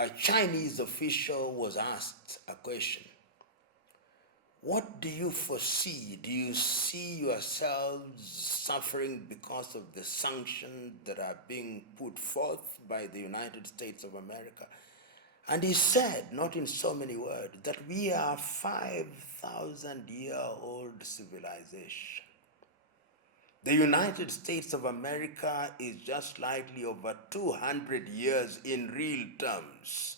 a Chinese official was asked a question. What do you foresee? Do you see yourselves suffering because of the sanctions that are being put forth by the United States of America? And he said, not in so many words, that we are 5,000-year-old civilization. The United States of America is just slightly over 200 years in real terms.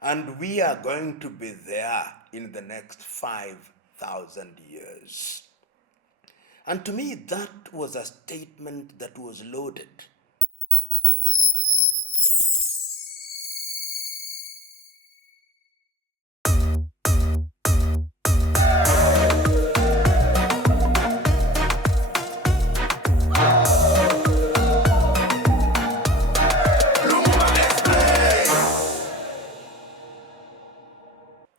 And we are going to be there in the next 5,000 years. And to me, that was a statement that was loaded.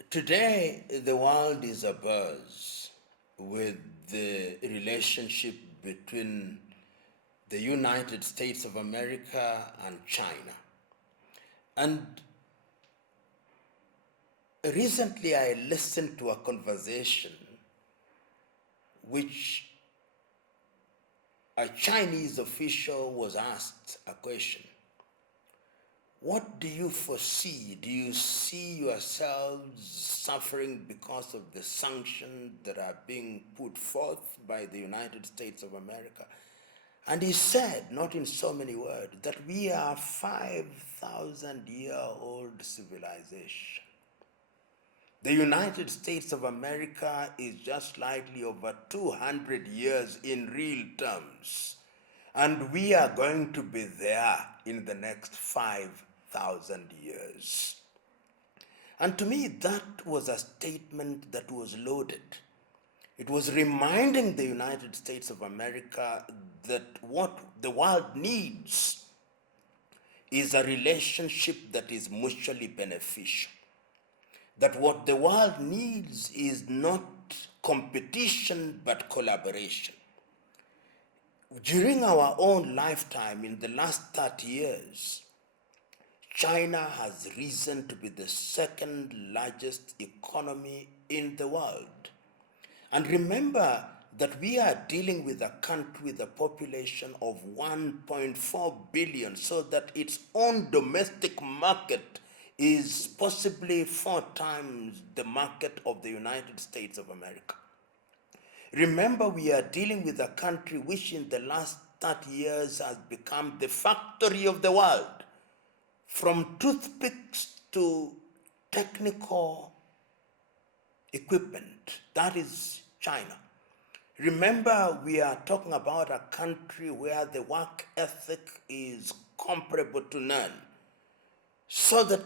Today, the world is abuzz with the relationship between the United States of America and China. And recently I listened to a conversation which a Chinese official was asked a question. What do you foresee? Do you see yourselves suffering because of the sanctions that are being put forth by the United States of America? And he said, not in so many words, that we are 5,000-year-old civilization. The United States of America is just slightly over 200 years in real terms. And we are going to be there in the next 5,000 years. And to me, that was a statement that was loaded. It was reminding the United States of America that what the world needs is a relationship that is mutually beneficial. That what the world needs is not competition, but collaboration. During our own lifetime, in the last 30 years, China has risen to be the second largest economy in the world. And remember that we are dealing with a country with a population of 1.4 billion, so that its own domestic market is possibly 4 times the market of the United States of America. Remember, we are dealing with a country which in the last 30 years has become the factory of the world. From toothpicks to technical equipment, that is China. Remember, we are talking about a country where the work ethic is comparable to none. So that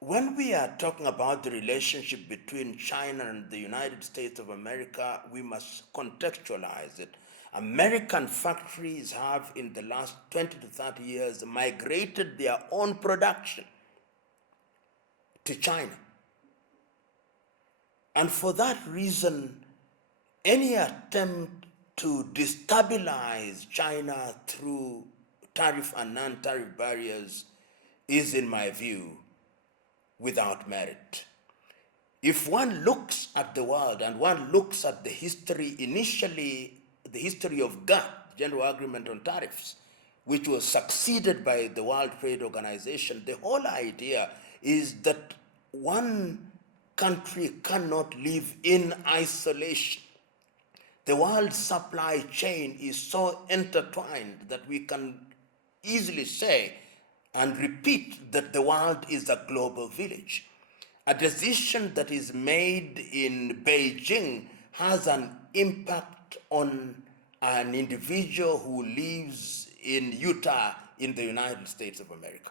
when we are talking about the relationship between China and the United States of America, we must contextualize it. American factories have, in the last 20 to 30 years, migrated their own production to China. And for that reason, any attempt to destabilize China through tariff and non-tariff barriers is, in my view, without merit. If one looks at the world and one looks at the history, initially the history of GATT, General Agreement on Tariffs, which was succeeded by the World Trade Organization, the whole idea is that one country cannot live in isolation. The world supply chain is so intertwined that we can easily say and repeat that the world is a global village. A decision that is made in Beijing has an impact on an individual who lives in Utah in the United States of America.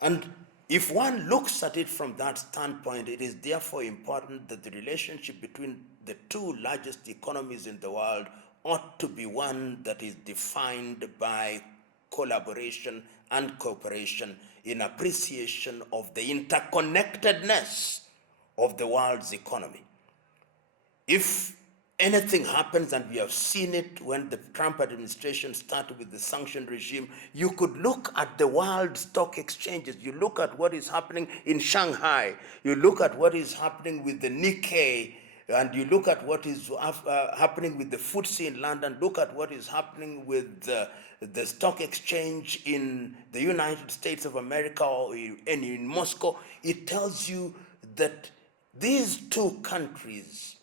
And if one looks at it from that standpoint, it is therefore important that the relationship between the two largest economies in the world ought to be one that is defined by collaboration and cooperation in appreciation of the interconnectedness of the world's economy. If anything happens, and we have seen it when the Trump administration started with the sanction regime, you could look at the world stock exchanges. You look at what is happening in Shanghai. You look at what is happening with the Nikkei, and you look at what is happening with the FTSE in London. Look at what is happening with the stock exchange in the United States of America or in Moscow. It tells you that these two countries,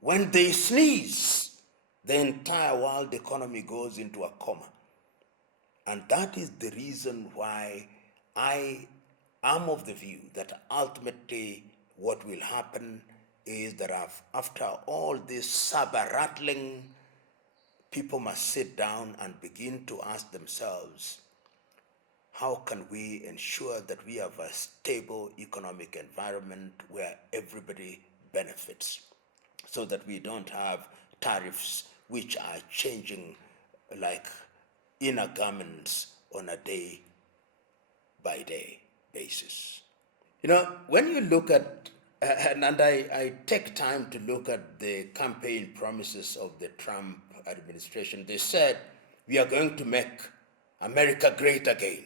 when they sneeze, the entire world economy goes into a coma. And that is the reason why I am of the view that ultimately what will happen is that after all this saber rattling, people must sit down and begin to ask themselves, how can we ensure that we have a stable economic environment where everybody benefits, so that we don't have tariffs which are changing like inner garments on a day-by-day basis. You know, when you look at, and I take time to look at the campaign promises of the Trump administration, they said, we are going to make America great again.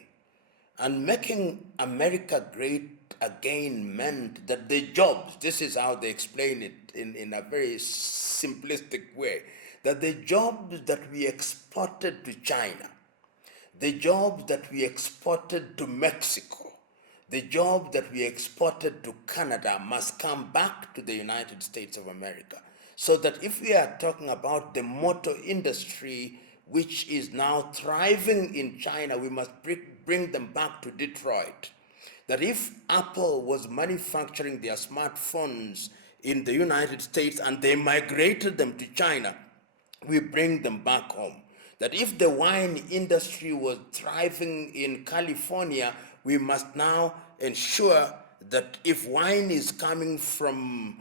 And making America great again meant that the jobs, this is how they explain it in a very simplistic way, that the jobs that we exported to China, the jobs that we exported to Mexico, the jobs that we exported to Canada must come back to the United States of America. So that if we are talking about the motor industry, which is now thriving in China, we must bring them back to Detroit. That if Apple was manufacturing their smartphones in the United States and they migrated them to China, we bring them back home. That if the wine industry was thriving in California, we must now ensure that if wine is coming from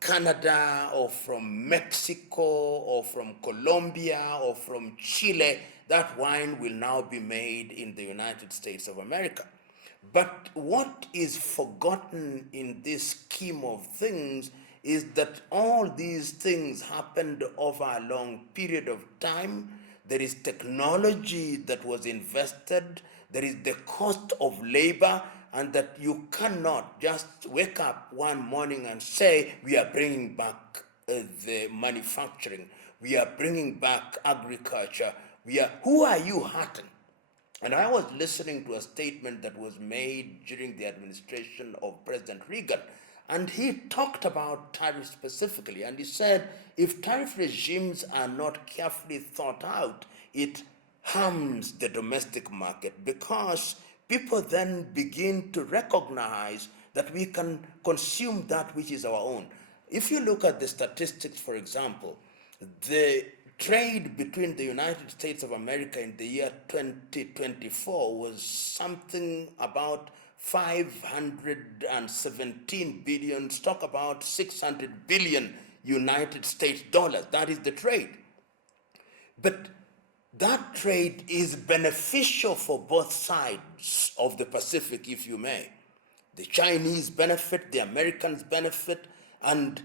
Canada or from Mexico or from Colombia or from Chile, that wine will now be made in the United States of America. But what is forgotten in this scheme of things is that all these things happened over a long period of time. There is technology that was invested, there is the cost of labor, and that you cannot just wake up one morning and say, we are bringing back the manufacturing, we are bringing back agriculture, who are you hurting? And I was listening to a statement that was made during the administration of President Reagan, and he talked about tariffs specifically, and he said, if tariff regimes are not carefully thought out, it harms the domestic market, because people then begin to recognize that we can consume that which is our own. If you look at the statistics, for example, the trade between the United States of America in the year 2024 was something about 517 billion, talk about 600 billion United States dollars. That is the trade. But that trade is beneficial for both sides of the Pacific, if you may. The Chinese benefit, the Americans benefit, and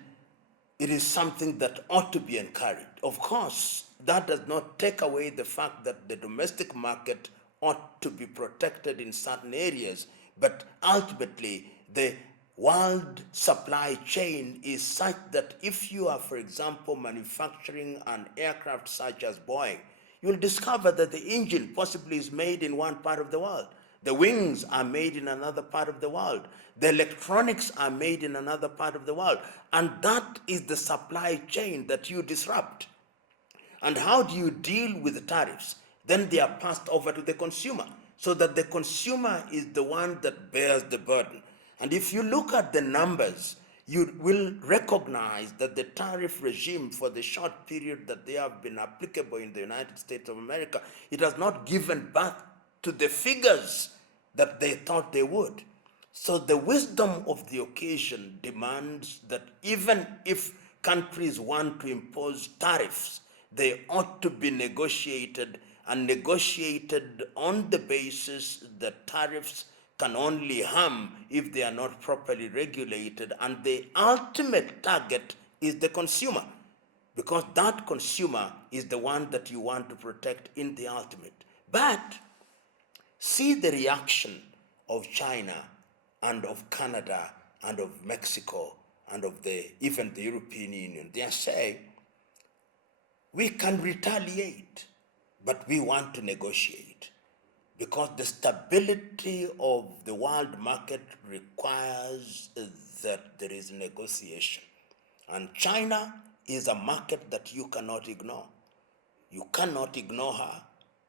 it is something that ought to be encouraged. Of course, that does not take away the fact that the domestic market ought to be protected in certain areas, but ultimately the world supply chain is such that if you are, for example, manufacturing an aircraft such as Boeing, you'll discover that the engine possibly is made in one part of the world. The wings are made in another part of the world. The electronics are made in another part of the world. And that is the supply chain that you disrupt. And how do you deal with the tariffs? Then they are passed over to the consumer, so that the consumer is the one that bears the burden. And if you look at the numbers, you will recognize that the tariff regime, for the short period that they have been applicable in the United States of America, it has not given birth to the figures that they thought they would. So the wisdom of the occasion demands that even if countries want to impose tariffs, they ought to be negotiated, and negotiated on the basis that tariffs can only harm if they are not properly regulated, and the ultimate target is the consumer, because that consumer is the one that you want to protect in the ultimate. But see the reaction of China and of Canada and of Mexico and of even the European Union. They are saying, we can retaliate, but we want to negotiate, because the stability of the world market requires that there is negotiation. And China is a market that you cannot ignore. You cannot ignore her,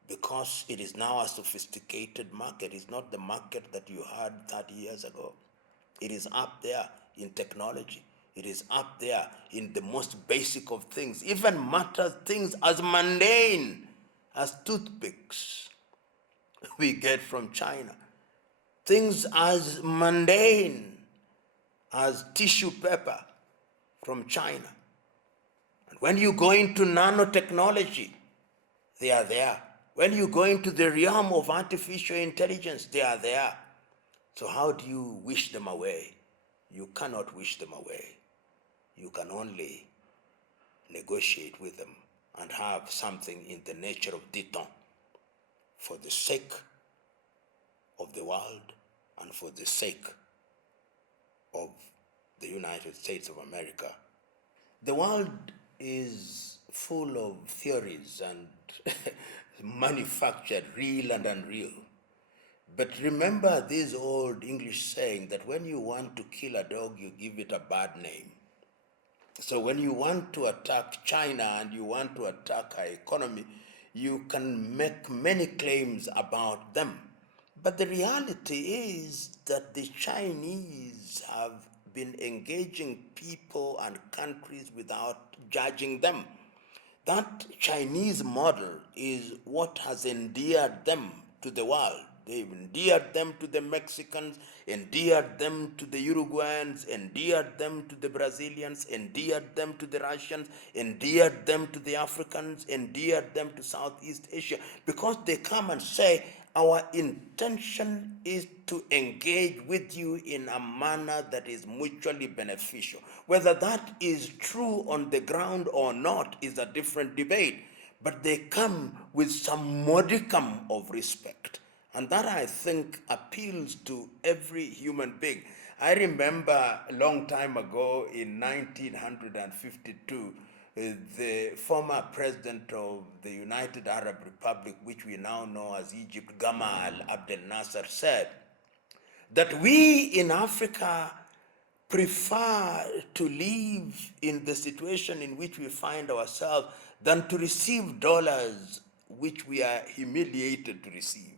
because it is now a sophisticated market. It's not the market that you had 30 years ago. It is up there in technology. It is up there in the most basic of things, even matters things as mundane as toothpicks we get from China. Things as mundane as tissue paper from China. And when you go into nanotechnology, they are there. When you go into the realm of artificial intelligence, they are there. So how do you wish them away? You cannot wish them away. You can only negotiate with them and have something in the nature of dethrone for the sake of the world and for the sake of the United States of America. The world is full of theories and manufactured, real and unreal. But remember this old English saying that when you want to kill a dog, you give it a bad name. So when you want to attack China and you want to attack our economy, you can make many claims about them. But the reality is that the Chinese have been engaging people and countries without judging them. That Chinese model is what has endeared them to the world. They've endeared them to the Mexicans, endeared them to the Uruguayans, endeared them to the Brazilians, endeared them to the Russians, endeared them to the Africans, endeared them to Southeast Asia, because they come and say, our intention is to engage with you in a manner that is mutually beneficial. Whether that is true on the ground or not is a different debate, but they come with some modicum of respect. And that, I think, appeals to every human being. I remember a long time ago in 1952, the former president of the United Arab Republic, which we now know as Egypt, Gamal Abdel Nasser, said that we in Africa prefer to live in the situation in which we find ourselves than to receive dollars which we are humiliated to receive.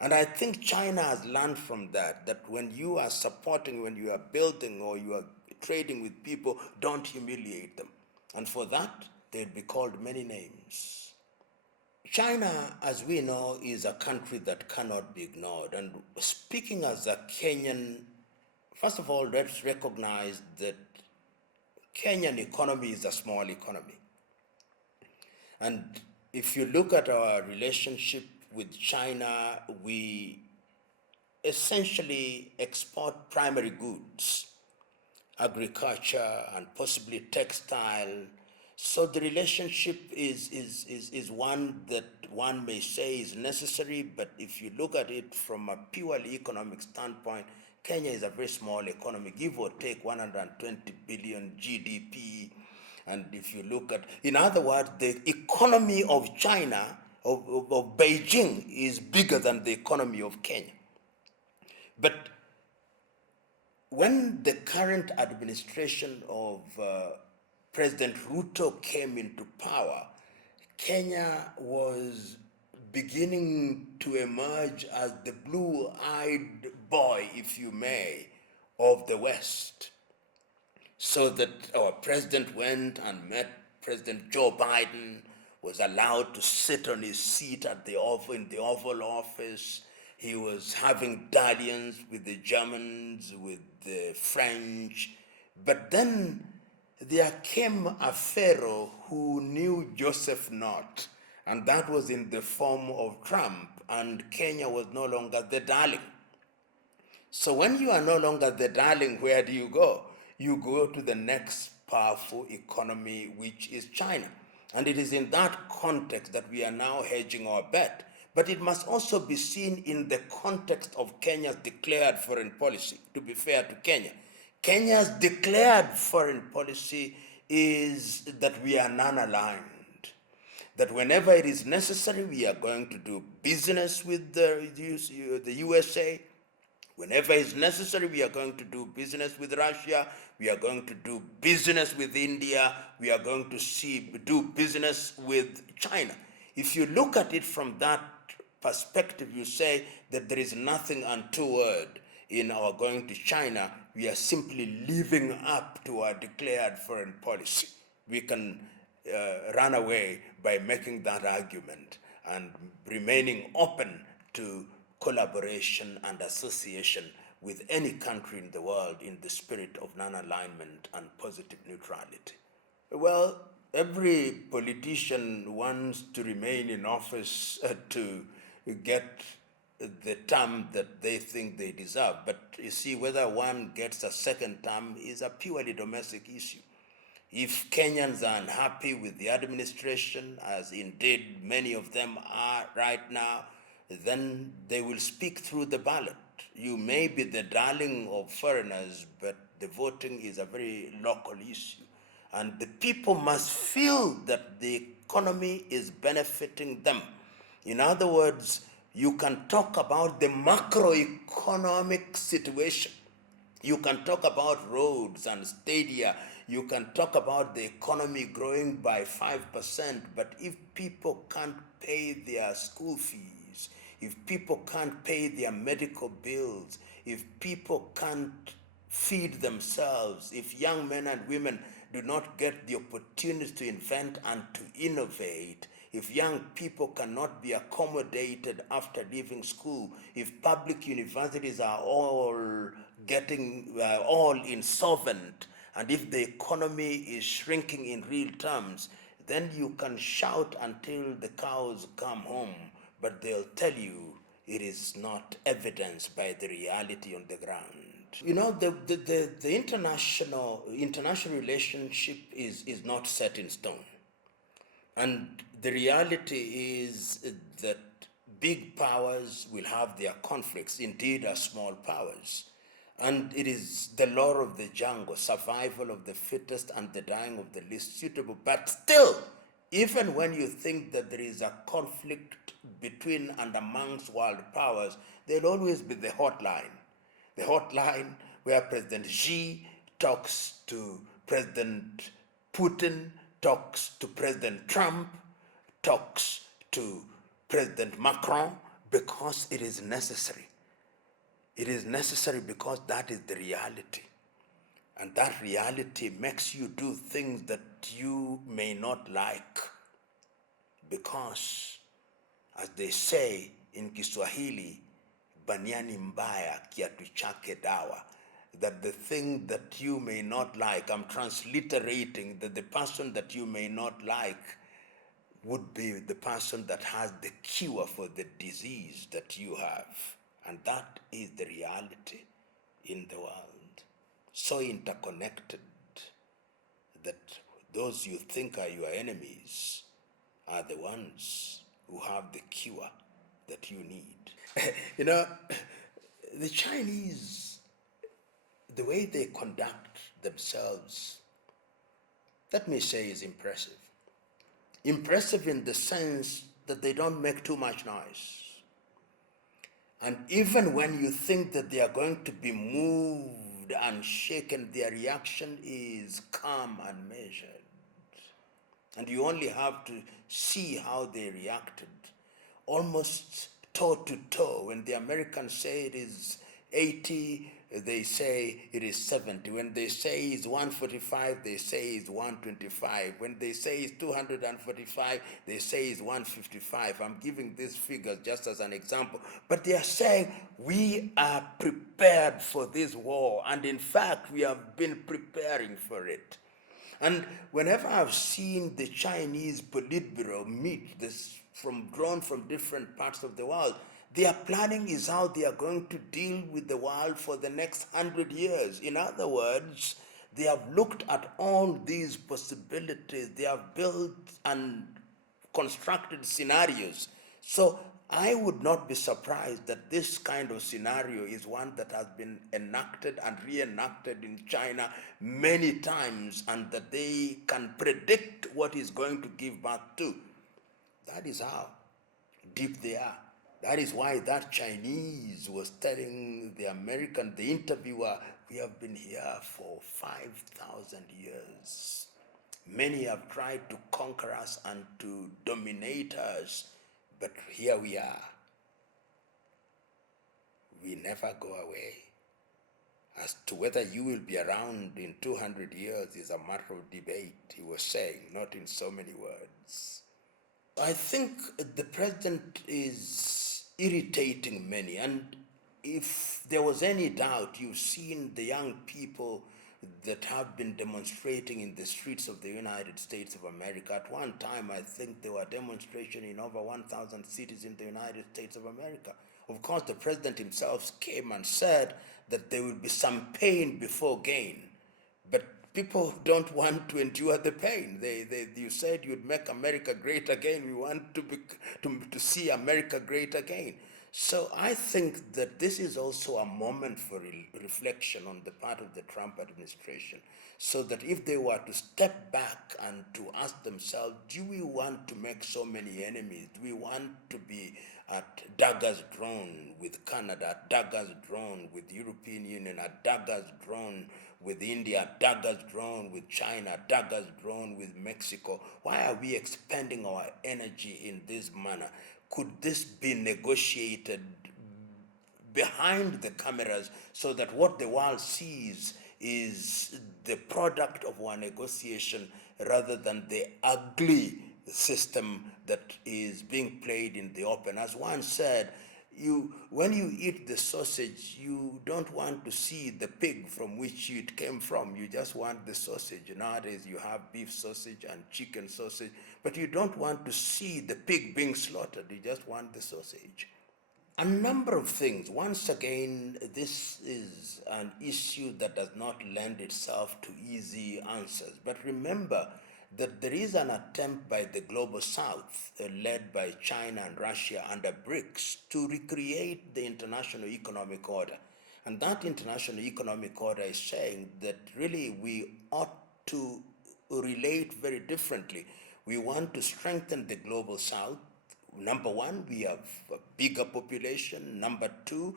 And I think China has learned from that when you are supporting, when you are building or you are trading with people, don't humiliate them. And for that, they'll be called many names. China, as we know, is a country that cannot be ignored. And speaking as a Kenyan, first of all, let's recognize that Kenyan economy is a small economy. And if you look at our relationship with China, we essentially export primary goods, agriculture and possibly textile. So the relationship is one that one may say is necessary, but if you look at it from a purely economic standpoint, Kenya is a very small economy, give or take 120 billion GDP. And if you look at, in other words, the economy of China, of Beijing, is bigger than the economy of Kenya. But when the current administration of President Ruto came into power, Kenya was beginning to emerge as the blue-eyed boy, if you may, of the West. So that our president went and met President Joe Biden, was allowed to sit on his seat in the Oval Office. He was having dalliance with the Germans, with the French. But then there came a pharaoh who knew Joseph not, and that was in the form of Trump, and Kenya was no longer the darling. So when you are no longer the darling, where do you go? You go to the next powerful economy, which is China. And it is in that context that we are now hedging our bet. But it must also be seen in the context of Kenya's declared foreign policy, to be fair to Kenya. Kenya's declared foreign policy is that we are non-aligned, that whenever it is necessary, we are going to do business with the USA. Whenever it's necessary, we are going to do business with Russia. We are going to do business with India. We are going to do business with China. If you look at it from that perspective, you say that there is nothing untoward in our going to China. We are simply living up to our declared foreign policy. We can run away by making that argument and remaining open to collaboration and association with any country in the world in the spirit of non-alignment and positive neutrality. Well, every politician wants to remain in office to get the term that they think they deserve. But you see, whether one gets a second term is a purely domestic issue. If Kenyans are unhappy with the administration, as indeed many of them are right now, then they will speak through the ballot. You may be the darling of foreigners, but the voting is a very local issue. And the people must feel that the economy is benefiting them. In other words, you can talk about the macroeconomic situation. You can talk about roads and stadia. You can talk about the economy growing by 5%, but if people can't pay their school fees, if people can't pay their medical bills, if people can't feed themselves, if young men and women do not get the opportunity to invent and to innovate, if young people cannot be accommodated after leaving school, if public universities are all insolvent, and if the economy is shrinking in real terms, then you can shout until the cows come home, but they'll tell you it is not evidenced by the reality on the ground. You know, the international relationship is not set in stone. And the reality is that big powers will have their conflicts, indeed as small powers. And it is the law of the jungle, survival of the fittest and the dying of the least suitable. But still, even when you think that there is a conflict between and amongst world powers, there'll always be the hotline. The hotline where President Xi talks to President Putin, talks to President Trump, talks to President Macron, because it is necessary. It is necessary because that is the reality. And that reality makes you do things that you may not like. Because, as they say in Kiswahili, baniani mbaya kiatu chake dawa, that the thing that you may not like, I'm transliterating, that the person that you may not like would be the person that has the cure for the disease that you have. And that is the reality in the world. So interconnected that those you think are your enemies are the ones who have the cure that you need. You know, the Chinese, the way they conduct themselves, let me say, is impressive. Impressive in the sense that they don't make too much noise. And even when you think that they are going to be moved and shaken, their reaction is calm and measured. And you only have to see how they reacted, almost toe to toe. When the Americans say it is 80, they say it is 70. When they say it's 145, they say it's 125. When they say it's 245, they say it's 155. I'm giving these figures just as an example. But they are saying we are prepared for this war. And in fact, we have been preparing for it. And whenever I've seen the Chinese Politburo meet, drawn from different parts of the world, their planning is how they are going to deal with the world for the next 100 years. In other words, They have looked at all these possibilities. They have built and constructed scenarios. So I would not be surprised that this kind of scenario is one that has been enacted and reenacted in China many times, and that they can predict what is going to give back to. That is how deep they are. That is why that Chinese was telling the American, the interviewer, we have been here for 5,000 years. Many have tried to conquer us and to dominate us, but here we are. We never go away. As to whether you will be around in 200 years is a matter of debate, he was saying, not in so many words. I think the president is irritating many, and if there was any doubt, you've seen the young people that have been demonstrating in the streets of the United States of America. At one time, I think there were demonstrations in over 1,000 cities in the United States of America. Of course, the president himself came and said that there will be some pain before gain. But people don't want to endure the pain. You said you'd make America great again. We want to see America great again. So I think that this is also a moment for reflection on the part of the Trump administration, so that if they were to step back and to ask themselves, do we want to make so many enemies? Do we want to be at daggers drawn with Canada, at daggers drawn with European Union, at daggers drawn with India, daggers drawn with China, daggers drawn with Mexico? Why are we expending our energy in this manner? Could this be negotiated behind the cameras so that what the world sees is the product of our negotiation rather than the ugly system that is being played in the open? As one said, when you eat the sausage, you don't want to see the pig from which it came from. You just want the sausage. Nowadays, you have beef sausage and chicken sausage, but you don't want to see the pig being slaughtered. You just want the sausage. A number of things. Once again, this is an issue that does not lend itself to easy answers. But remember that there is an attempt by the global south, led by China and Russia under BRICS, to recreate the international economic order. And that international economic order is saying that really we ought to relate very differently. We want to strengthen the global south. Number one, we have a bigger population. Number two,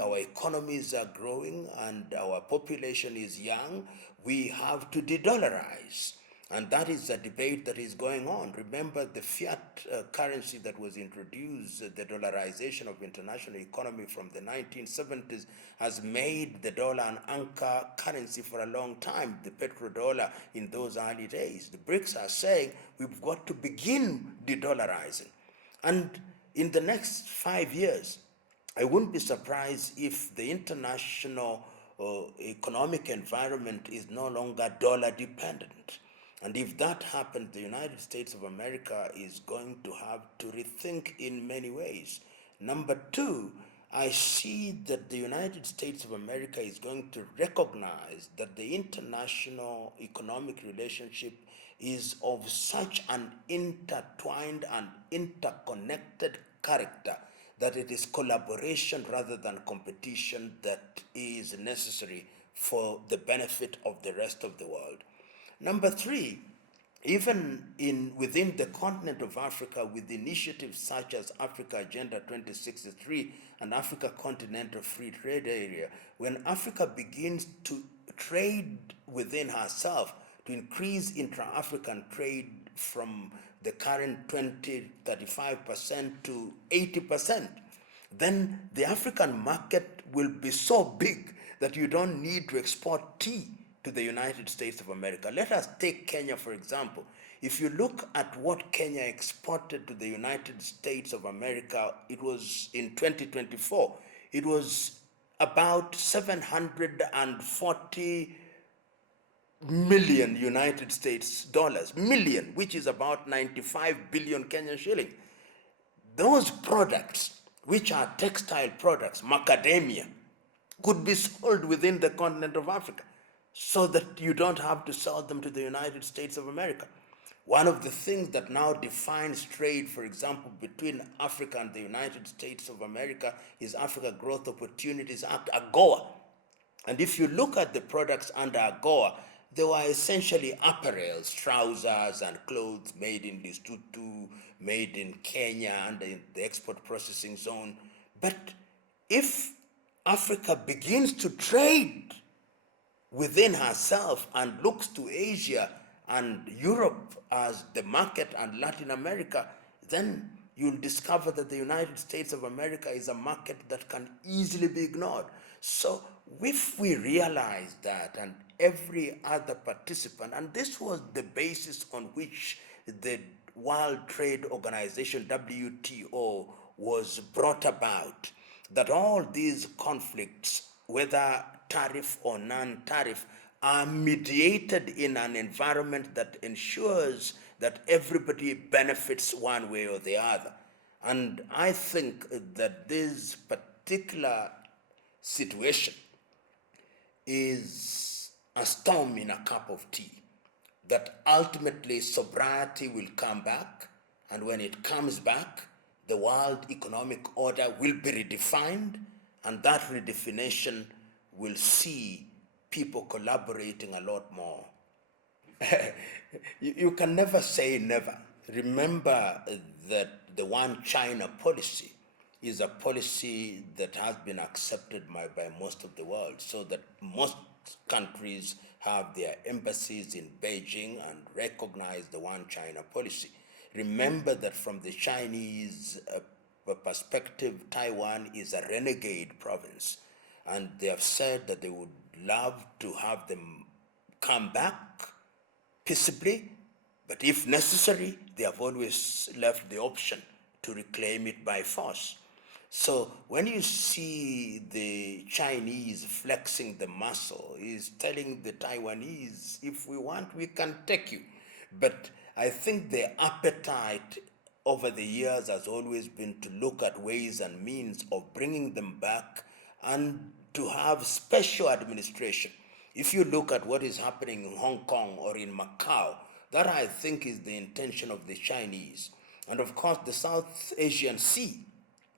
our economies are growing and our population is young. We have to de-dollarize. And that is a debate that is going on. Remember, the fiat currency that was introduced, the dollarization of international economy from the 1970s, has made the dollar an anchor currency for a long time, the petrodollar in those early days. The BRICS are saying we've got to begin de-dollarizing. And in the next 5 years, I wouldn't be surprised if the international economic environment is no longer dollar dependent. And if that happens, the United States of America is going to have to rethink in many ways. Number two, I see that the United States of America is going to recognize that the international economic relationship is of such an intertwined and interconnected character that it is collaboration rather than competition that is necessary for the benefit of the rest of the world. Number three, even within the continent of Africa, with initiatives such as Africa Agenda 2063 and Africa Continental Free Trade Area, when Africa begins to trade within herself, to increase intra-African trade from the current 20-35% to 80%, then the African market will be so big that you don't need to export tea to the United States of America. Let us take Kenya, for example. If you look at what Kenya exported to the United States of America, it was in 2024, it was about 740 million United States dollars, million, which is about 95 billion Kenyan shilling. Those products, which are textile products, macadamia, could be sold within the continent of Africa. so that you don't have to sell them to the United States of America. One of the things that now defines trade, for example, between Africa and the United States of America is Africa Growth Opportunities Act, AGOA. And if you look at the products under AGOA, they were essentially apparels, trousers and clothes made in Lesotho, made in Kenya and in the export processing zone. But if Africa begins to trade within herself and looks to Asia and Europe as the market and Latin America, then you'll discover that the United States of America is a market that can easily be ignored. So if we realize that, and every other participant, and this was the basis on which the World Trade Organization, WTO, was brought about, that all these conflicts, whether tariff or non-tariff, are mediated in an environment that ensures that everybody benefits one way or the other. And I think that this particular situation is a storm in a cup of tea, that ultimately sobriety will come back, and when it comes back, the world economic order will be redefined, and that redefinition will see people collaborating a lot more. You can never say never. Remember that the one China policy is a policy that has been accepted by most of the world, so that most countries have their embassies in Beijing and recognize the one China policy. Remember that from the Chinese perspective, Taiwan is a renegade province, and they have said that they would love to have them come back peaceably, but if necessary, they have always left the option to reclaim it by force. So when you see the Chinese flexing the muscle, is telling the Taiwanese, if we want, we can take you. But I think the appetite over the years has always been to look at ways and means of bringing them back and to have special administration. If you look at what is happening in Hong Kong or in Macau, that I think is the intention of the Chinese. And of course, the South Asian Sea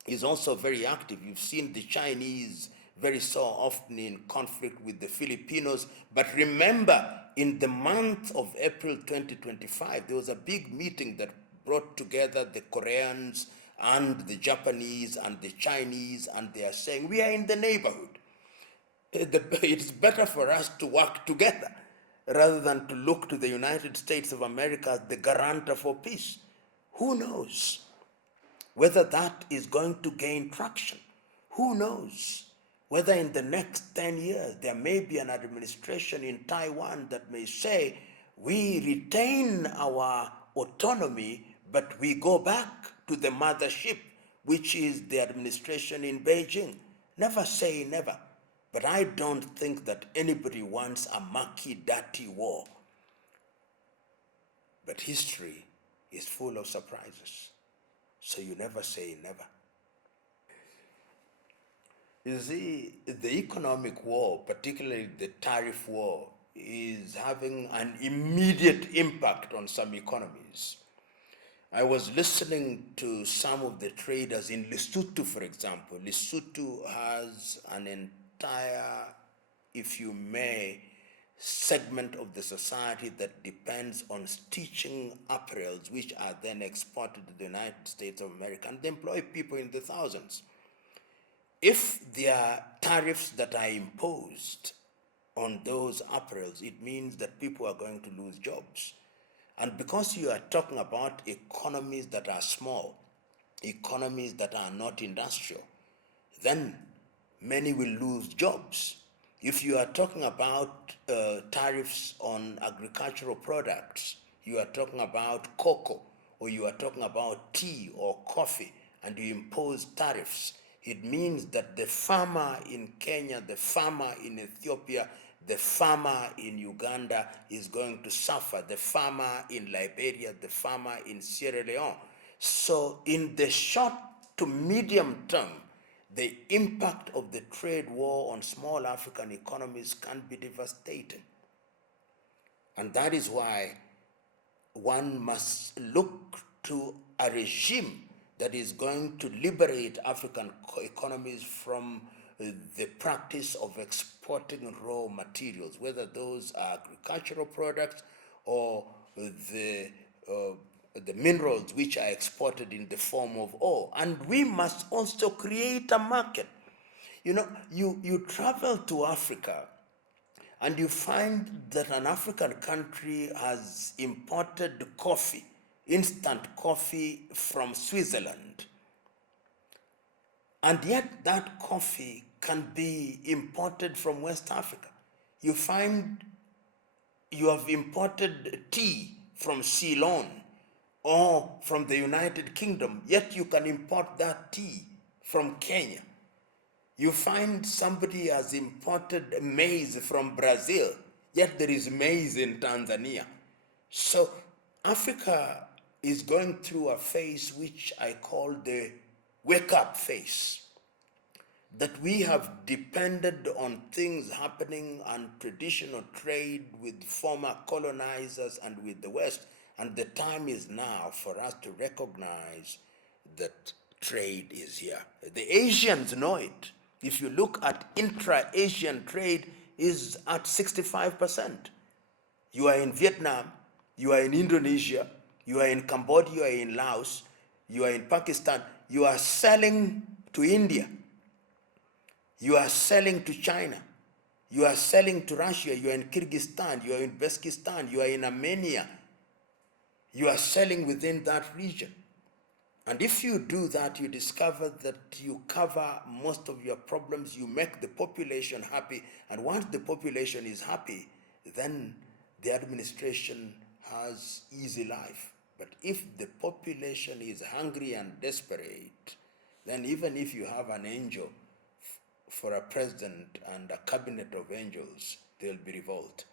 is also very active. You've seen the Chinese very so often in conflict with the Filipinos. But remember, in the month of April 2025, there was a big meeting that brought together the Koreans and the Japanese and the Chinese, and they are saying, we are in the neighborhood. It's better for us to work together rather than to look to the United States of America as the guarantor for peace. Who knows whether that is going to gain traction? Who knows whether in the next 10 years there may be an administration in Taiwan that may say, we retain our autonomy, but we go back to the mothership, which is the administration in Beijing. Never say never. But I don't think that anybody wants a murky, dirty war. But history is full of surprises. So you never say never. You see, the economic war, particularly the tariff war, is having an immediate impact on some economies. I was listening to some of the traders in Lesotho, for example. Lesotho has an entire, if you may, segment of the society that depends on stitching apparels, which are then exported to the United States of America, and they employ people in the thousands. If there are tariffs that are imposed on those apparels, it means that people are going to lose jobs. And because you are talking about economies that are small, economies that are not industrial, then many will lose jobs. If you are talking about tariffs on agricultural products, you are talking about cocoa, or you are talking about tea or coffee, and you impose tariffs, it means that the farmer in Kenya, the farmer in Ethiopia, the farmer in Uganda is going to suffer, the farmer in Liberia, the farmer in Sierra Leone. So in the short to medium term, the impact of the trade war on small African economies can be devastating. And that is why one must look to a regime that is going to liberate African economies from the practice of exporting raw materials, whether those are agricultural products or the minerals which are exported in the form of ore. And we must also create a market. You know, you travel to Africa and you find that an African country has imported coffee, instant coffee from Switzerland. And yet that coffee can be imported from West Africa. You find you have imported tea from Ceylon or from the United Kingdom, yet you can import that tea from Kenya. You find somebody has imported maize from Brazil, yet there is maize in Tanzania. So Africa is going through a phase which I call the wake-up phase, that we have depended on things happening and traditional trade with former colonizers and with the West, and the time is now for us to recognize that trade is here. The Asians know it. If you look at intra-Asian trade is at 65%. You are in Vietnam, you are in Indonesia, you are in Cambodia, you are in Laos, you are in Pakistan, you are selling to India, you are selling to China, you are selling to Russia, you are in Kyrgyzstan, you are in Uzbekistan, you are in Armenia, you are selling within that region. And if you do that, you discover that you cover most of your problems, you make the population happy, and once the population is happy, then the administration has easy life. But if the population is hungry and desperate, then even if you have an angel for a president and a cabinet of angels, they'll be revolt.